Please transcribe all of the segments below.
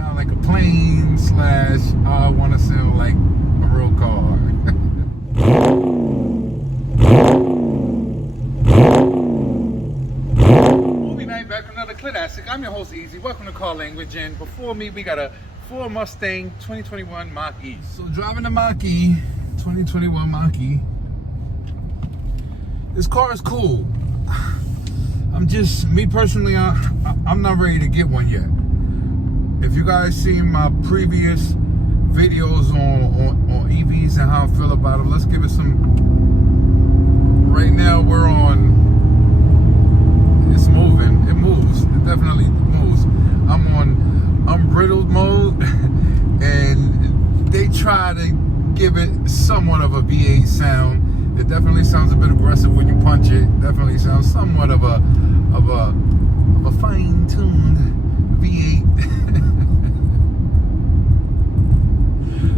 Sound like a plane slash I want to sound like a real car. Movie night back with another classic. I'm your host Easy. Welcome to Car Language. And before me, we got a Ford Mustang 2021 Mach E. So driving the Mach E, 2021 Mach E. This car is cool. Me personally, I'm not ready to get one yet. If you guys seen my previous videos on EVs and how I feel about them, let's give it some. Right now we're on, it's moving, it moves, it definitely moves. I'm on unbridled mode and they try to give it somewhat of a V8 sound. It definitely sounds a bit aggressive when you punch it. Definitely sounds somewhat of a fine-tuned V8.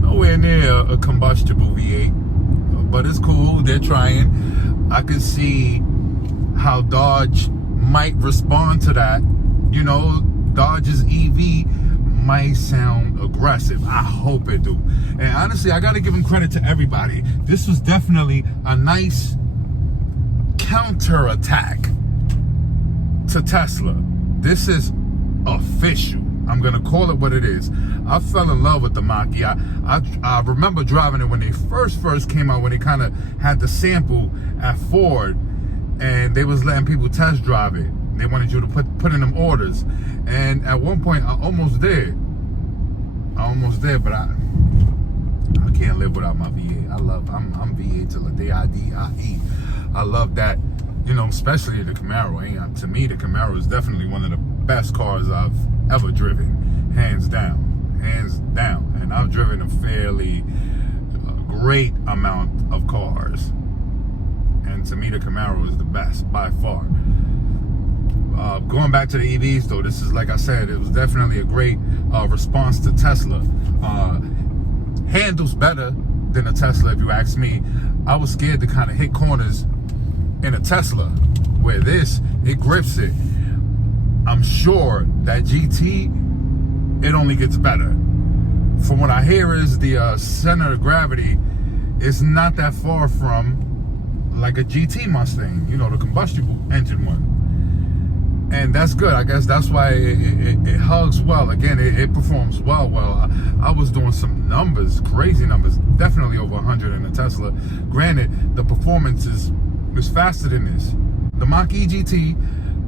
Nowhere near a combustible V8, but it's cool. They're trying. I can see how Dodge might respond to that. You know, Dodge's EV might sound aggressive. I hope it do. And honestly, I gotta give them credit to everybody. This was definitely a nice counterattack to Tesla. This is official. I'm gonna call it what it is. I fell in love with the Mach E. I remember driving it when they first came out, when they kind of had the sample at Ford, and they was letting people test drive it. They wanted you to put in them orders, and at one point I almost did, but I can't live without my V8. I'm V8 till the day I die. I love that, you know, especially the Camaro. To me, the Camaro is definitely one of the best cars I've ever driven, hands down. And I've driven a fairly great amount of cars, and to me, the Camaro is the best by far. Going back to the EVs though, this is, like I said, it was definitely a great response to Tesla. Handles better than a Tesla, if you ask me. I was scared to kind of hit corners in a Tesla, where this, it grips it. I'm sure that GT, it only gets better. From what I hear is the center of gravity is not that far from like a GT Mustang, you know, the combustible engine one. And that's good. I guess that's why it hugs well. Again, it performs well. I was doing some numbers, crazy numbers, definitely over 100 in the Tesla. Granted, the performance is faster than this. The Mach E GT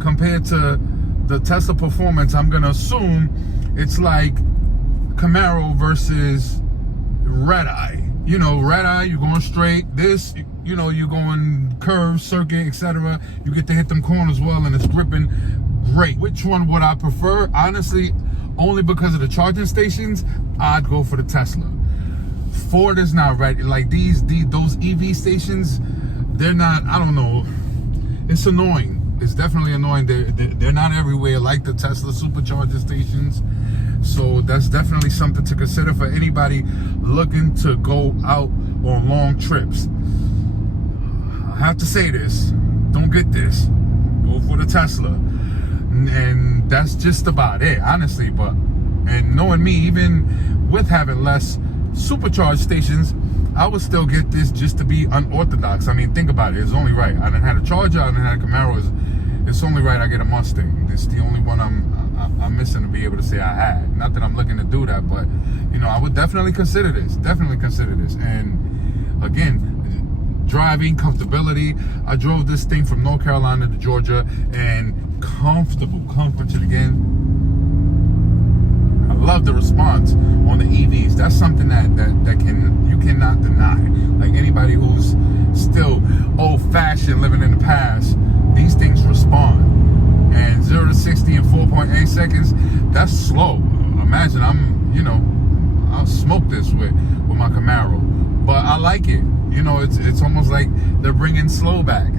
compared to the Tesla performance, I'm gonna assume it's like Camaro versus red eye. You know, red eye, you're going straight. This, you know, you're going curve, circuit, etc. You get to hit them corners well, and it's gripping great. Which one would I prefer? Honestly, only because of the charging stations, I'd go for the Tesla. Ford is not ready. Like those EV stations, they're not, I don't know. It's annoying. It's definitely annoying. They're not everywhere like the Tesla supercharger stations. So that's definitely something to consider for anybody looking to go out on long trips. I have to say this, don't get this, go for the Tesla. And that's just about it, honestly. And knowing me, even with having less supercharged stations, I would still get this just to be unorthodox. I mean, think about it, it's only right. I done had a Charger, I done had a Camaro, it's only right I get a Mustang. It's the only one I'm missing to be able to say I had. Not that I'm looking to do that, but you know, I would definitely consider this. And again, driving comfortability. I drove this thing from North Carolina to Georgia, and comforted again. I love the response on the EVs. That's something that you cannot deny. Like anybody who's still old-fashioned, living in the past, these things respond. And 0 to 60 in 4.8 seconds, that's slow. Imagine I'll smoke this with my Camaro. But I like it. You know, it's almost like they're bringing slow back.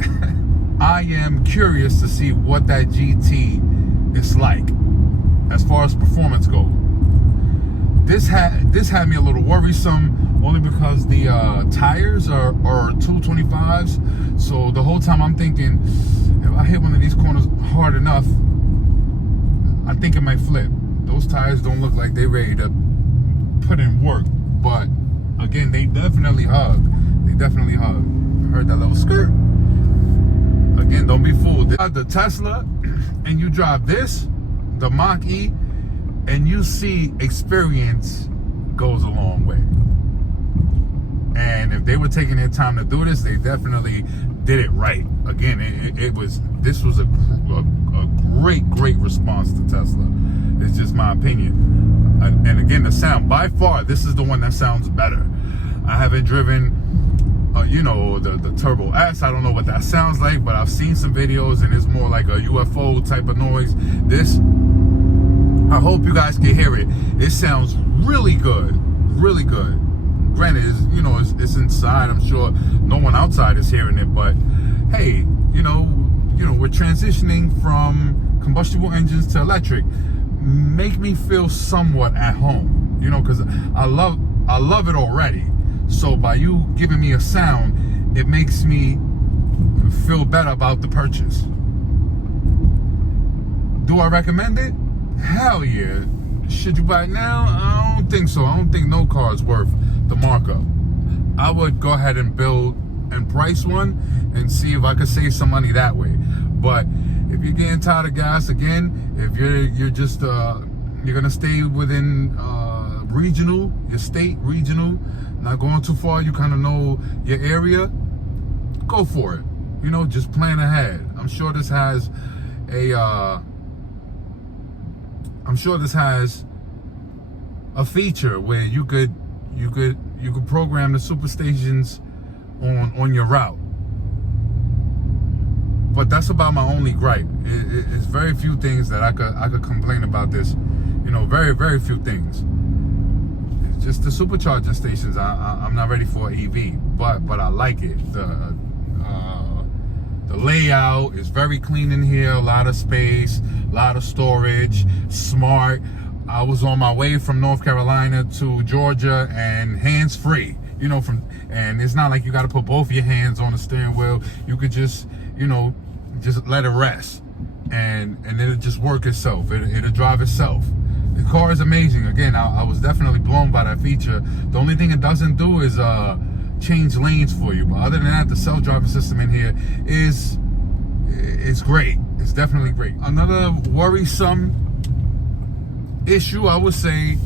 I am curious to see what that GT is like as far as performance goes. This had me a little worrisome, only because the tires are 225s. So the whole time I'm thinking, if I hit one of these corners hard enough, I think it might flip. Those tires don't look like they ready to put in work. But again, they definitely hug. They definitely hug. Heard that little skirt. Again, don't be fooled. The Tesla, and you drive this, the Mach E, and you see experience goes a long way. And if they were taking their time to do this, they definitely did it right. Again, this was a great response to Tesla. It's just my opinion. And again, the sound, by far, this is the one that sounds better. I haven't driven, the Turbo S. I don't know what that sounds like, but I've seen some videos, and it's more like a UFO type of noise. This, I hope you guys can hear it. It sounds really good, really good. Granted, it's inside. I'm sure no one outside is hearing it, but hey, we're transitioning from combustible engines to electric. Make me feel somewhat at home, because I love it already. So by you giving me a sound, it makes me feel better about the purchase. Do I recommend it? Hell yeah. Should you buy it now? I don't think so. I don't think no car is worth the markup. I would go ahead and build and price one and see if I could save some money that way. But if you're getting tired of gas, again, if you're just you're gonna stay within regional, your state regional, not going too far, you kind of know your area, go for it. Just plan ahead. I'm sure this has a feature where you could program the superstations on your route. But that's about my only gripe. It's very few things that I could complain about this. Very few things. It's just the supercharging stations. I'm not ready for an EV, but I like it. The layout is very clean in here. A lot of space, a lot of storage. Smart. I was on my way from North Carolina to Georgia and hands-free, and it's not like you got to put both your hands on the steering wheel. You could just let it rest, and it'll just work itself. It'll drive itself. The car is amazing. Again, I was definitely blown by that feature. The only thing it doesn't do is change lanes for you. But other than that, the self-driving system in here is great. It's definitely great. Another worrisome issue, I would say,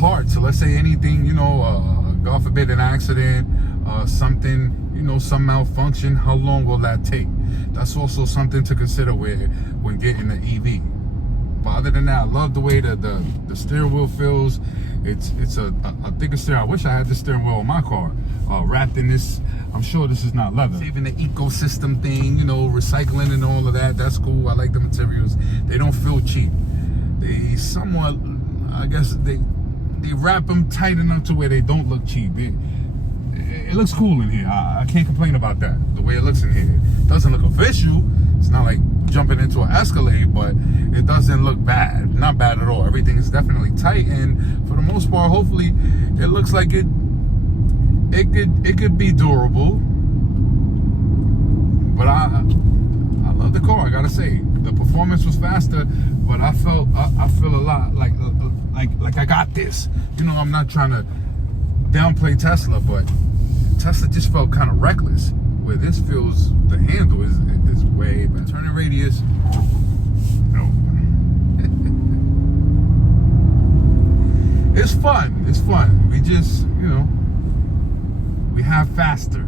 parts. So let's say anything, God forbid an accident, something, some malfunction, how long will that take? That's also something to consider when getting an EV. But other than that, I love the way that the steering wheel feels. It's a thicker steering. I wish I had the steering wheel in my car, wrapped in this. I'm sure this is not leather. Saving the ecosystem thing, recycling and all of that. That's cool. I like the materials. They don't feel cheap. They somewhat, I guess, they wrap them tight enough to where they don't look cheap. It looks cool in here. I can't complain about that. The way it looks in here, it doesn't look official. It's not like jumping into an Escalade, but it doesn't look bad. Not bad at all. Everything is definitely tight, and for the most part, hopefully, it looks like it could be durable. But I love the car. I gotta say, the performance was faster, but I feel a lot like I got this. I'm not trying to downplay Tesla, but Tesla just felt kind of reckless. Where this feels, the handle is way better. Turning radius, it's fun. It's fun. We just, we have faster.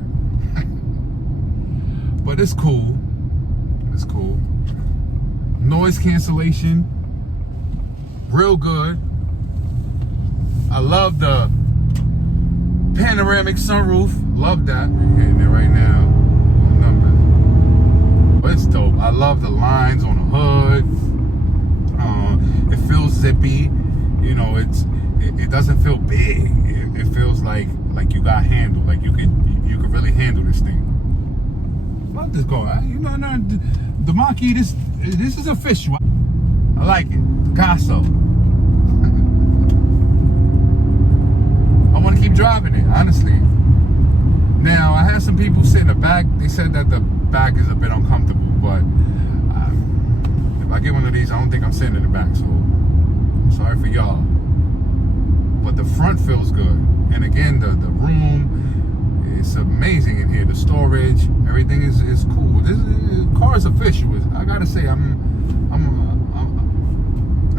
But it's cool. It's cool. Noise cancellation, real good. I love the panoramic sunroof. Love that. We're hitting it right now. Numbers. But it's dope. I love the lines on the hood. It feels zippy. It doesn't feel big. It feels like you got handled. Like you could really handle this thing. Love this car. The Mach E. This is official. I like it. Picasso. I want to keep driving it, honestly. Now, I had some people sit in the back. They said that the back is a bit uncomfortable, but if I get one of these, I don't think I'm sitting in the back. So Sorry for y'all. But the front feels good. And again, the room, it's amazing in here. The storage, everything is cool. This car is official. I gotta say, I'm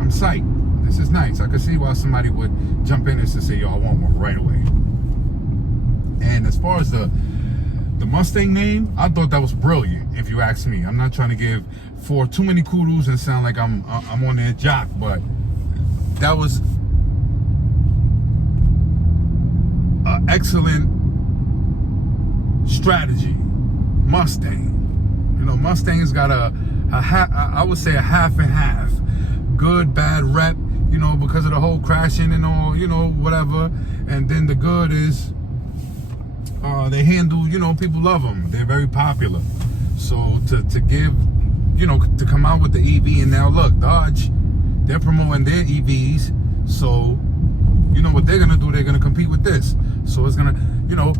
psyched. This is nice. I could see why somebody would jump in this and say, yo, I want one right away. And as far as the Mustang name, I thought that was brilliant, if you ask me. I'm not trying to give Ford too many kudos and sound like I'm on their jock, but that was an excellent strategy. Mustang. You know, Mustang's got I would say a half and half. Good, bad rep, you know, because of the whole crashing and all, you know, whatever. And then the good is they handle, you know, people love them. They're very popular. So to give, you know, to come out with the EV, and now look, Dodge, they're promoting their EVs. So, you know what they're gonna do? They're gonna compete with this. So it's gonna, you know,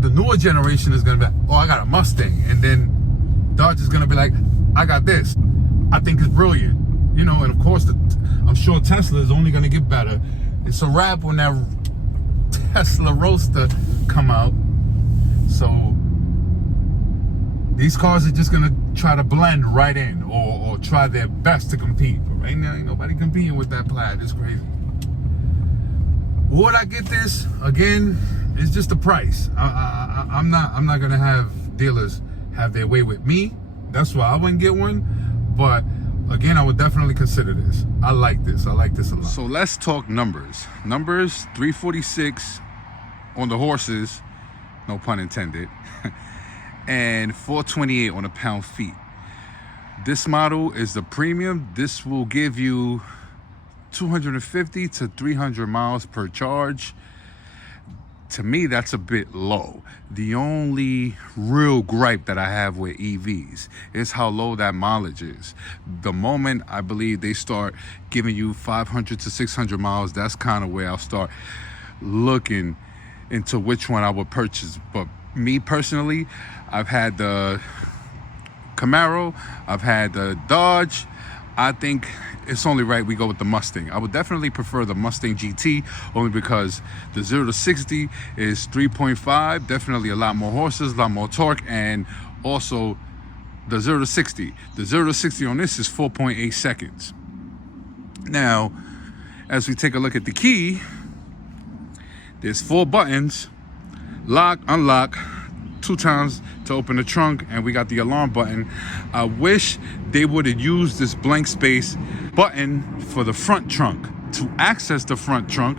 the newer generation is gonna be like, oh, I got a Mustang, and then Dodge is gonna be like, I got this. I think it's brilliant, you know. And of course, I'm sure Tesla is only gonna get better. It's a wrap when that Tesla Roadster come out. So these cars are just gonna try to blend right in, or try their best to compete. But right now, ain't nobody competing with that Plaid. It's crazy. Would I get this? Again, it's just the price. I'm not gonna have dealers have their way with me. That's why I wouldn't get one. But again, I would definitely consider this. I like this. I like this a lot. So let's talk numbers. Numbers 346 on the horses, no pun intended, and 428 on the pound-feet. This model is the premium. This will give you 250 to 300 miles per charge. To me, that's a bit low. The only real gripe that I have with EVs is how low that mileage is. The moment I believe they start giving you 500 to 600 miles, that's kind of where I'll start looking into which one I would purchase. But me personally, I've had the Camaro, I've had the Dodge. I think it's only right we go with the Mustang. I would definitely prefer the Mustang GT, only because the 0 to 60 is 3.5, definitely a lot more horses, a lot more torque, and also the 0 to 60. The 0 to 60 on this is 4.8 seconds. Now, as we take a look at the key, there's 4 buttons: lock, unlock, 2 times to open the trunk, and we got the alarm button. I wish they would have used this blank space button for the front trunk. To access the front trunk,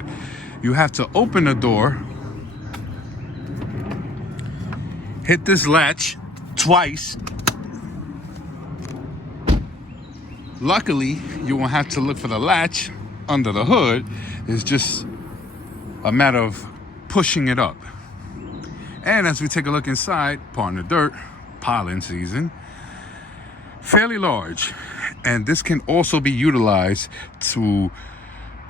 you have to open the door, hit this latch twice. Luckily, you won't have to look for the latch under the hood. It's just a matter of pushing it up. And as we take a look inside, pardon the dirt, pollen season, fairly large. And this can also be utilized to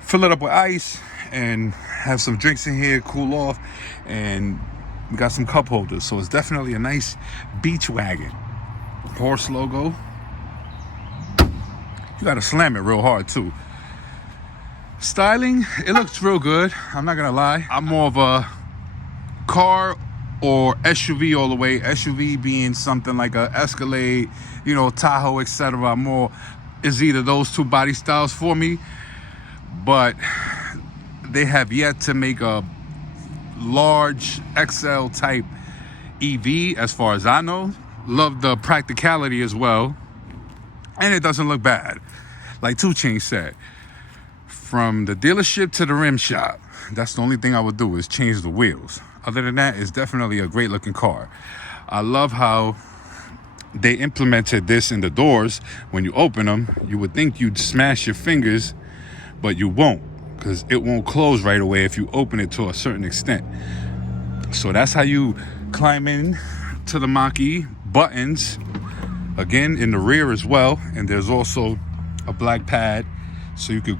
fill it up with ice and have some drinks in here, cool off. And we got some cup holders. So it's definitely a nice beach wagon. Horse logo. You gotta slam it real hard too. Styling, it looks real good. I'm not gonna lie. I'm more of a car or SUV all the way. SUV being something like a Escalade, you know, Tahoe, etc. More is either those 2 body styles for me, but they have yet to make a large XL type EV as far as I know. Love the practicality as well, and it doesn't look bad. Like 2 Chainz said, from the dealership to the rim shop, that's the only thing I would do is change the wheels. Other than that, it's definitely a great looking car. I love how they implemented this in the doors. When you open them, you would think you'd smash your fingers, but you won't, because it won't close right away if you open it to a certain extent. So that's how you climb in to the Mach E. Buttons, again, in the rear as well. And there's also a black pad, so you could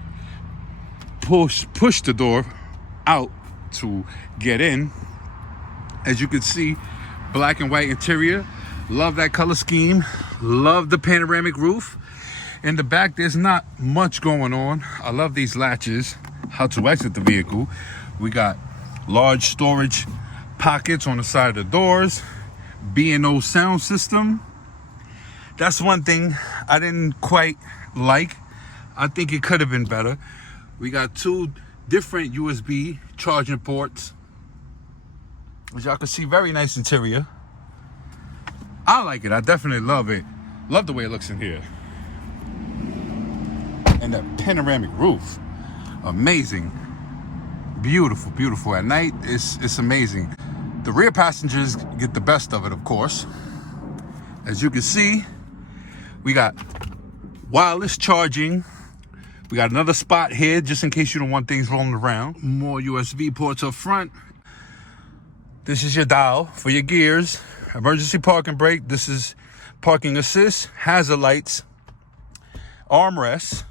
push the door out to get in. As you can see, black and white interior. Love that color scheme. Love the panoramic roof. In the back, there's not much going on. I love these latches, how to exit the vehicle. We got large storage pockets on the side of the doors, B&O sound system. That's one thing I didn't quite like. I think it could have been better. We got 2 different USB charging ports. As y'all can see, very nice interior. I like it. I definitely love it. Love the way it looks in here. And that panoramic roof. Amazing. Beautiful, beautiful. At night, it's amazing. The rear passengers get the best of it, of course. As you can see, we got wireless charging. We got another spot here just in case you don't want things rolling around. More USB ports up front. This is your dial for your gears. Emergency parking brake. This is parking assist. Hazard lights. Armrests.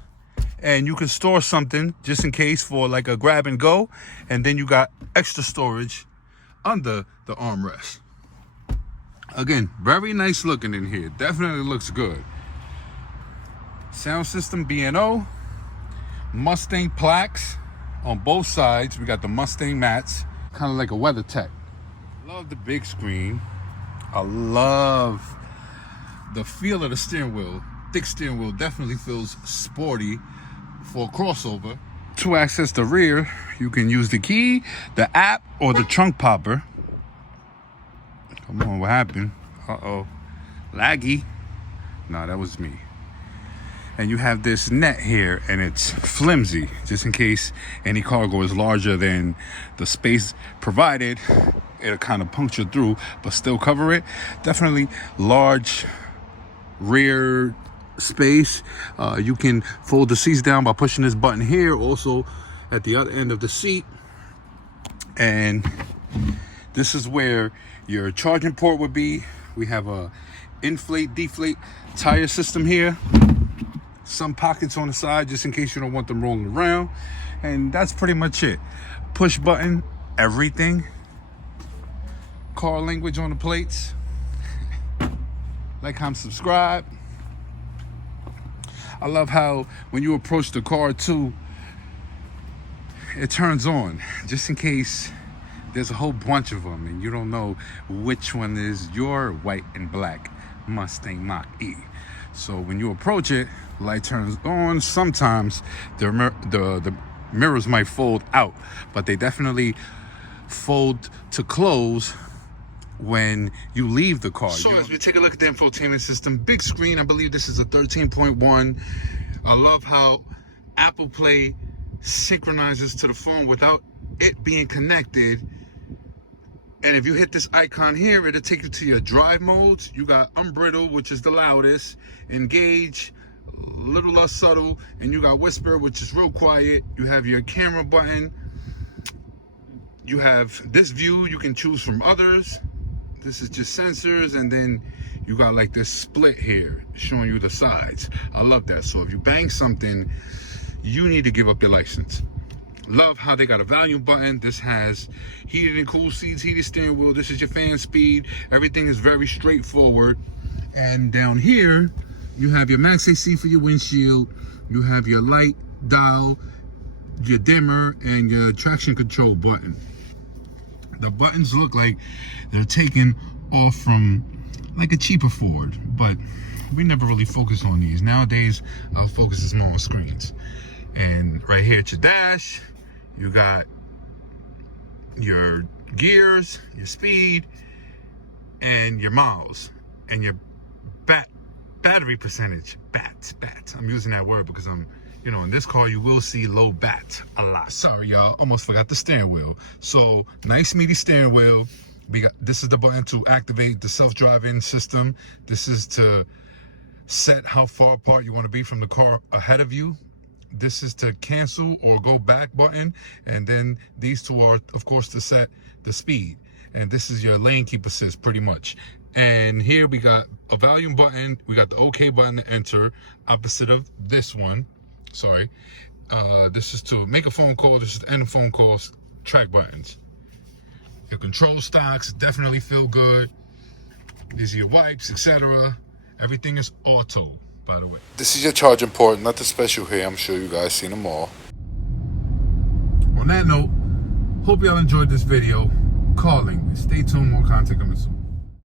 And you can store something just in case for like a grab and go. And then you got extra storage under the armrest. Again, very nice looking in here. Definitely looks good. Sound system B&O. Mustang plaques on both sides. We got the Mustang mats, kind of like a WeatherTech. Love the big screen. I love the feel of the steering wheel. Thick steering wheel definitely feels sporty for a crossover. To access the rear, you can use the key, the app, or the trunk popper. Come on, what happened? Uh-oh. Laggy. No, that was me. And you have this net here, and it's flimsy, just in case any cargo is larger than the space provided. It'll kind of puncture through, but still cover it. Definitely large rear space. You can fold the seats down by pushing this button here, also at the other end of the seat. And this is where your charging port would be. We have a inflate, deflate tire system here. Some pockets on the side just in case you don't want them rolling around. And that's pretty much it. Push button, everything. Car language on the plates. Like, comment, subscribe. I love how when you approach the car too, it turns on just in case there's a whole bunch of them and you don't know which one is your white and black Mustang Mach E. So when you approach it, light turns on. Sometimes the mirrors might fold out, but they definitely fold to close when you leave the car. So as we take a look at the infotainment system, big screen, I believe this is a 13.1. I love how Apple Play synchronizes to the phone without it being connected. And if you hit this icon here, it'll take you to your drive modes. You got unbridled, which is the loudest, engage, a little less subtle, and you got whisper, which is real quiet. You have your camera button. You have this view you can choose from others. This is just sensors, and then you got like this split here showing you the sides. I love that. So if you bang something, you need to give up your license. Love how they got a volume button. This has heated and cooled seats, heated steering wheel. This is your fan speed. Everything is very straightforward. And down here, you have your max AC for your windshield. You have your light dial, your dimmer, and your traction control button. The buttons look like they're taken off from like a cheaper Ford, but we never really focus on these. Nowadays, our focus is more on screens. And right here at your dash, you got your gears, your speed, and your miles, and your battery percentage. Bats. I'm using that word because in this car you will see low bat a lot. Sorry, y'all, almost forgot the steering wheel. So nice meaty steering wheel. This is the button to activate the self-driving system. This is to set how far apart you want to be from the car ahead of you. This is to cancel or go back button, and then these two are, of course, to set the speed. And this is your lane keep assist, pretty much. And here we got a volume button. We got the OK button to enter, opposite of this one. Sorry. This is to make a phone call. This is to end a phone call. Track buttons. Your control stocks definitely feel good. These are your wipes, etc. Everything is auto. by the way. This is your charging port, nothing special here. I'm sure you guys seen them all. On that note, hope y'all enjoyed this video. Calling. Stay tuned, more content coming soon.